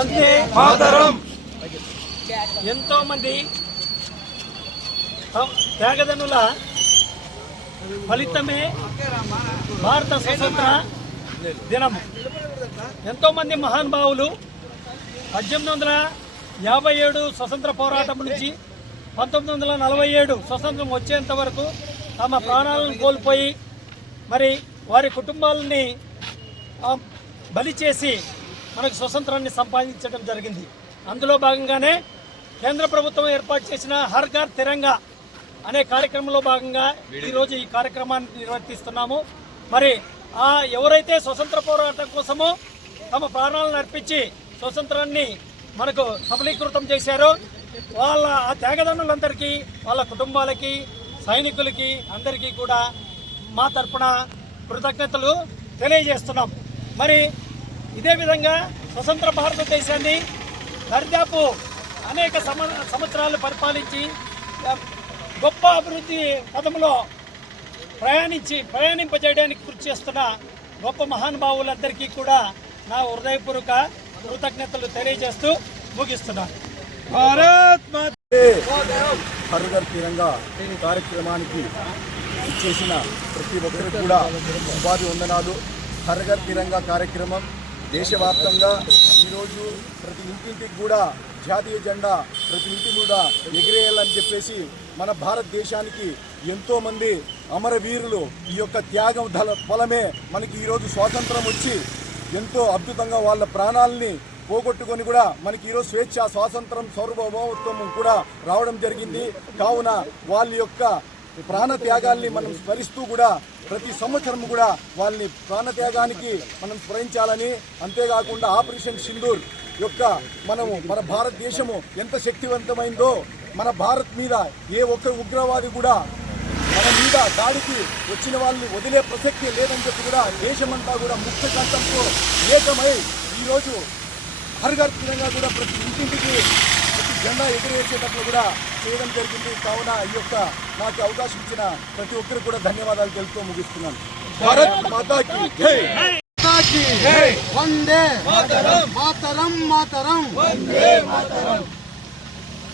వందే మాతరం. ఎంతో మంది త్యాగదనుల ఫలితమే భారత స్వతంత్ర దినం. ఎంతో మంది మహానుభావులు 1857 స్వతంత్ర పోరాటం నుంచి 1947 స్వతంత్రం వచ్చేంత వరకు తమ ప్రాణాలను కోల్పోయి మరి వారి కుటుంబాలని బలి చేసి మనకు స్వతంత్రాన్ని సంపాదించడం జరిగింది. అందులో భాగంగానే కేంద్ర ప్రభుత్వం ఏర్పాటు చేసిన హర్ ఘర్ తిరంగా అనే కార్యక్రమంలో భాగంగా ఈరోజు ఈ కార్యక్రమాన్ని నిర్వర్తిస్తున్నాము. మరి ఎవరైతే స్వతంత్ర పోరాటం కోసమో తమ ప్రాణాలను అర్పించి స్వతంత్రాన్ని మనకు సఫలీకృతం చేశారో వాళ్ళ ఆ త్యాగదనులందరికీ, వాళ్ళ కుటుంబాలకి, సైనికులకి అందరికీ కూడా మా తరపున కృతజ్ఞతలు తెలియజేస్తున్నాం. మరి ఇదే విధంగా స్వతంత్ర భారతదేశాన్ని దర్దాపు అనేక సంవత్సరాలు పరిపాలించి గొప్ప అభివృద్ధి పదంలో ప్రయాణింపజేయడానికి కృషి చేస్తున్న గొప్ప మహానుభావులందరికీ కూడా నా హృదయపూర్వక కృతజ్ఞతలు తెలియజేస్తూ ముగిస్తున్నాను. భారత్ హర్ ఘర్ తిరంగా కార్యక్రమానికి చేసిన ప్రతి ఒక్కరికి కూడా ఉపాధి వందనాలు. హర్ ఘర్ తిరంగా కార్యక్రమం దేశవ్యాప్తంగా ఈరోజు ప్రతి ఇంటింటికి కూడా జాతీయ జెండా ప్రతి ఇంటి కూడా ఎగిరేయాలని చెప్పేసి మన భారతదేశానికి ఎంతోమంది అమరవీరులు ఈ యొక్క త్యాగం ఫలమే మనకి ఈరోజు స్వాతంత్రం వచ్చి ఎంతో అద్భుతంగా వాళ్ళ ప్రాణాలని పోగొట్టుకొని కూడా మనకి ఈరోజు స్వేచ్ఛ, స్వాతంత్రం, సార్వభౌమత్వం కూడా రావడం జరిగింది. కావున వాళ్ళ యొక్క ప్రాణత్యాగాల్ని మనం స్మరిస్తూ కూడా ప్రతి సంవత్సరం కూడా వాళ్ళని ప్రాణత్యాగానికి మనం స్మరించాలని, అంతేకాకుండా ఆపరేషన్ సింధూర్ యొక్క మన భారతదేశము ఎంత శక్తివంతమైందో, మన భారత్ మీద ఏ ఒక్క ఉగ్రవాది కూడా మన మీద దాడికి వచ్చిన వాళ్ళని వదిలే ప్రసక్తి లేదని చెప్పి కూడా దేశమంతా కూడా ముక్త కంఠంతో ఏకమై ఈరోజు హర్ ఘర్ తిరంగా కూడా ప్రతి ఇంటింటికి ప్రతి జెండా ఎగురేసేటప్పుడు కూడా చేయడం జరిగింది. కావున ఈ యొక్క నాకు అవకాశం ఇచ్చిన ప్రతి ఒక్కరికి కూడా ధన్యవాదాలు తెలుపుతూ ముగిస్తున్నాను. భారత్ మాతాకి జై. వందే మాతరం. మాతరం.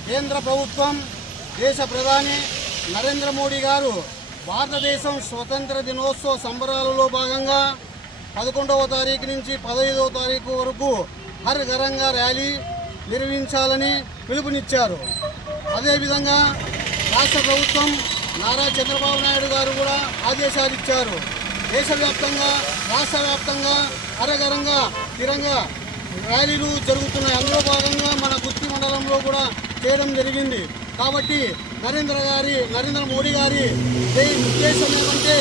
కేంద్ర ప్రభుత్వం, దేశ ప్రధాని నరేంద్ర మోడీ గారు భారతదేశం స్వతంత్ర దినోత్సవ సంబరాలలో భాగంగా 11వ తారీఖు నుంచి 15వ తారీఖు వరకు హర్ ఘరంగా ర్యాలీ నిర్వహించాలని పిలుపునిచ్చారు. అదేవిధంగా రాష్ట్ర ప్రభుత్వం నారా చంద్రబాబు నాయుడు గారు కూడా ఆదేశాలు ఇచ్చారు. దేశవ్యాప్తంగా, రాష్ట్ర వ్యాప్తంగా హర్ ఘరంగా తిరంగా ర్యాలీలు జరుగుతున్నాయి. అందులో భాగంగా మన గుత్తి మండలంలో కూడా చేయడం జరిగింది. కాబట్టి నరేంద్ర మోడీ గారి ఉద్దేశం ఏమంటే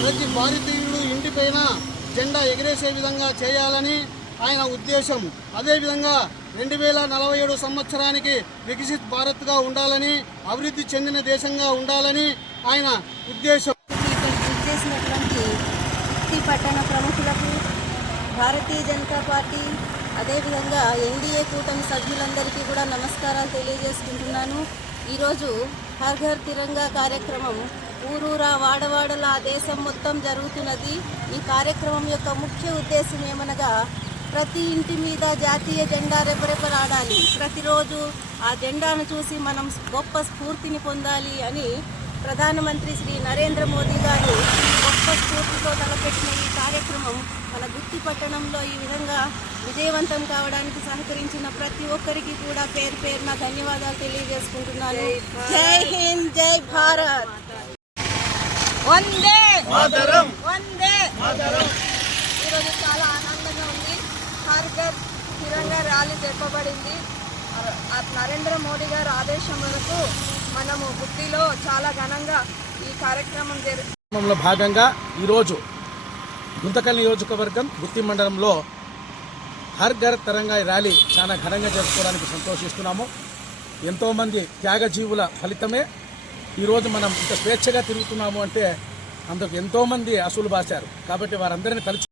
ప్రతి భారతీయుడు ఇంటిపైన జెండా ఎగిరేసే విధంగా చేయాలని ఆయన ఉద్దేశం. అదేవిధంగా 2047 సంవత్సరానికి వికసిత్ భారత్గా ఉండాలని, అభివృద్ధి చెందిన దేశంగా ఉండాలని ఆయన ఉద్దేశం. చేసినటువంటి పట్టణ ప్రముఖులకు, భారతీయ జనతా పార్టీ, అదేవిధంగా ఎన్డీఏ కూటమి సభ్యులందరికీ కూడా నమస్కారాలు తెలియజేసుకుంటున్నాను. ఈరోజు హర్ ఘర్ తిరంగా కార్యక్రమం ఊరూరా వాడవాడలా దేశం మొత్తం జరుగుతున్నది. ఈ కార్యక్రమం యొక్క ముఖ్య ఉద్దేశం ఏమనగా ప్రతి ఇంటి మీద జాతీయ జెండా రెపరెపలాడాలి. ప్రతిరోజు ఆ జెండాను చూసి మనం గొప్ప స్ఫూర్తిని పొందాలి అని ప్రధానమంత్రి శ్రీ నరేంద్ర మోదీ గారు గొప్ప స్ఫూర్తితో తలపెట్టిన ఈ కార్యక్రమం మన గుత్తి పట్టణంలో ఈ విధంగా విజయవంతం కావడానికి సహకరించిన ప్రతి ఒక్కరికి కూడా పేరు పేరున ధన్యవాదాలు తెలియజేసుకుంటున్నాను. జై హింద్, జై భారత్. వందే మాతరం. వందే మాతరం. ఈరోజు చాలా ఆనందంగా ఉంది. హర్ ఘర్ తిరంగా ర్యాలీ జరపబడింది. నరేంద్ర మోడీ గారి ఆదేశం మేరకు మనము గుత్తిలో చాలా ఘనంగా ఈ కార్యక్రమంలో భాగంగా ఈరోజు గుంతకల్ నియోజకవర్గం గుత్తి మండలంలో హర్ ఘర్ తిరంగా ర్యాలీ చాలా ఘనంగా జరుపుకోవడానికి సంతోషిస్తున్నాము. ఎంతోమంది త్యాగజీవుల ఫలితమే ఈరోజు మనం ఇంత స్వేచ్ఛగా తిరుగుతున్నాము అంటే అందుకు ఎంతోమంది అసూలు బాశారు. కాబట్టి వారందరినీ తలుచు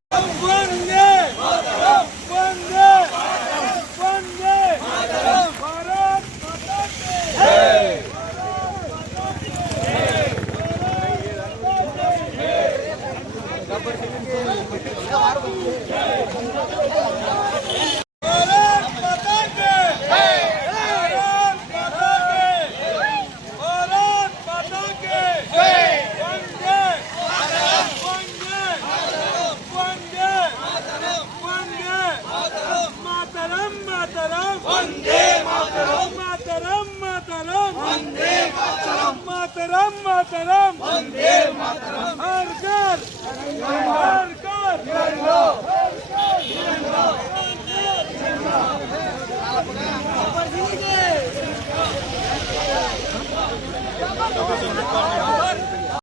मातरम हर घर